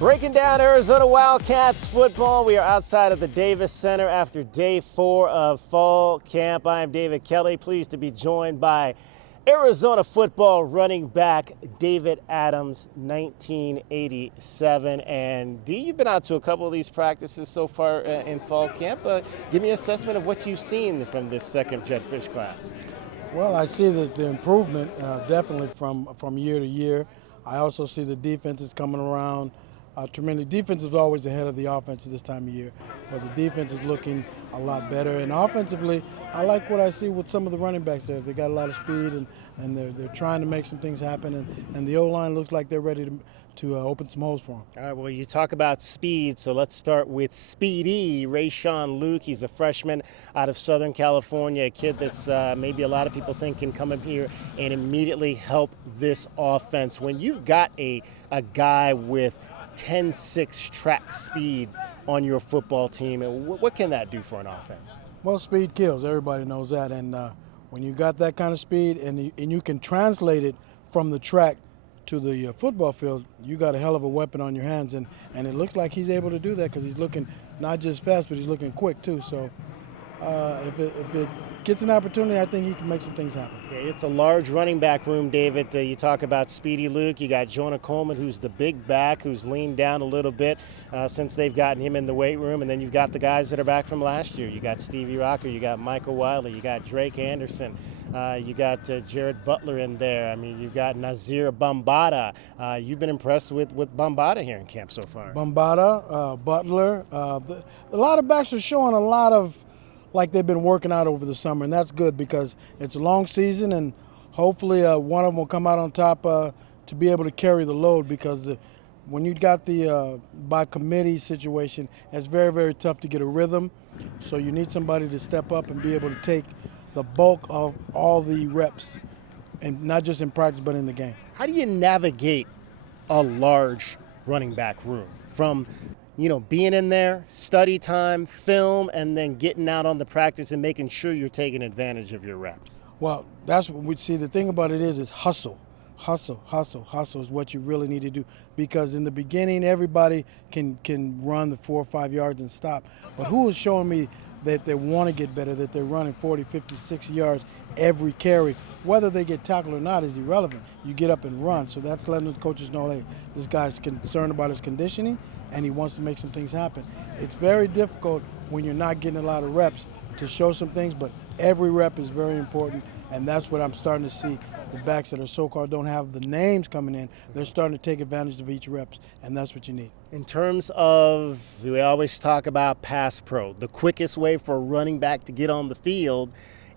Breaking down Arizona Wildcats football. We are outside of the Davis Center after day 4 of fall camp. I am David Kelly, pleased to be joined by Arizona football running back David Adams, 1987. And D, you've been out to a couple of these practices so far in fall camp. Give me an assessment of what you've seen from this second Jetfish class. Well, I see the improvement definitely from year to year. I also see the defense is coming around. Tremendous. Defense is always ahead of the offense this time of year, but the defense is looking a lot better. And offensively, I like what I see with some of the running backs there. They got a lot of speed, and they're trying to make some things happen. And the O-line looks like they're ready to open some holes for them. All right, well, you talk about speed, so let's start with Speedy, Rayshawn Luke. He's a freshman out of Southern California, a kid that's maybe a lot of people think can come in here and immediately help this offense. When you've got a guy with 10.6 track speed on your football team, what can that do for an offense? Well, speed kills. Everybody knows that. And when you got that kind of speed and you can translate it from the track to the football field, you got a hell of a weapon on your hands. And it looks like he's able to do that because he's looking not just fast, but he's looking quick too. So if it gets an opportunity, I think he can make some things happen. Yeah, it's a large running back room, David. You talk about Speedy Luke. You got Jonah Coleman, who's the big back, who's leaned down a little bit since they've gotten him in the weight room. And then you've got the guys that are back from last year. You got Stevie Rocker, you got Michael Wiley, you got Drake Anderson, you got Jared Butler in there. I mean, you've got Nazir Bambata. You've been impressed with Bambata here in camp so far. Bambata, Butler. A lot of backs are showing a lot of like they've been working out over the summer, and that's good because it's a long season, and hopefully one of them will come out on top to be able to carry the load because when you got the by committee situation, it's very, very tough to get a rhythm. So you need somebody to step up and be able to take the bulk of all the reps, and not just in practice but in the game. How do you navigate a large running back room from being in there, study time, film, and then getting out on the practice and making sure you're taking advantage of your reps? Well, that's what we see. The thing about it is hustle. Hustle is what you really need to do because in the beginning, everybody can run the 4 or 5 yards and stop. But who is showing me that they want to get better, that they're running 40, 50, 60 yards every carry? Whether they get tackled or not is irrelevant. You get up and run. So that's letting the coaches know, hey, this guy's concerned about his conditioning, and he wants to make some things happen. It's very difficult when you're not getting a lot of reps to show some things, but every rep is very important, and that's what I'm starting to see. The backs that are so-called don't have the names coming in, they're starting to take advantage of each reps, and that's what you need. In terms of, we always talk about pass pro, the quickest way for a running back to get on the field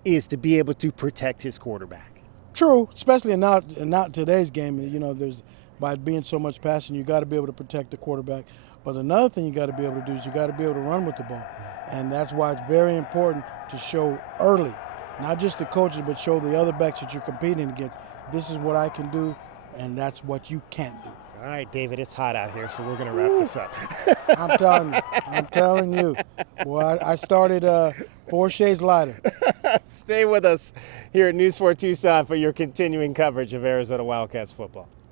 is to be able to protect his quarterback. True, especially in not today's game. There's by being so much passing, you got to be able to protect the quarterback. But another thing you got to be able to do is you got to be able to run with the ball. And that's why it's very important to show early, not just the coaches, but show the other backs that you're competing against. This is what I can do, and that's what you can't do. All right, David, it's hot out here, so we're going to wrap this up. I'm telling you. Boy, I started 4 shades lighter. Stay with us here at News 4 Tucson for your continuing coverage of Arizona Wildcats football.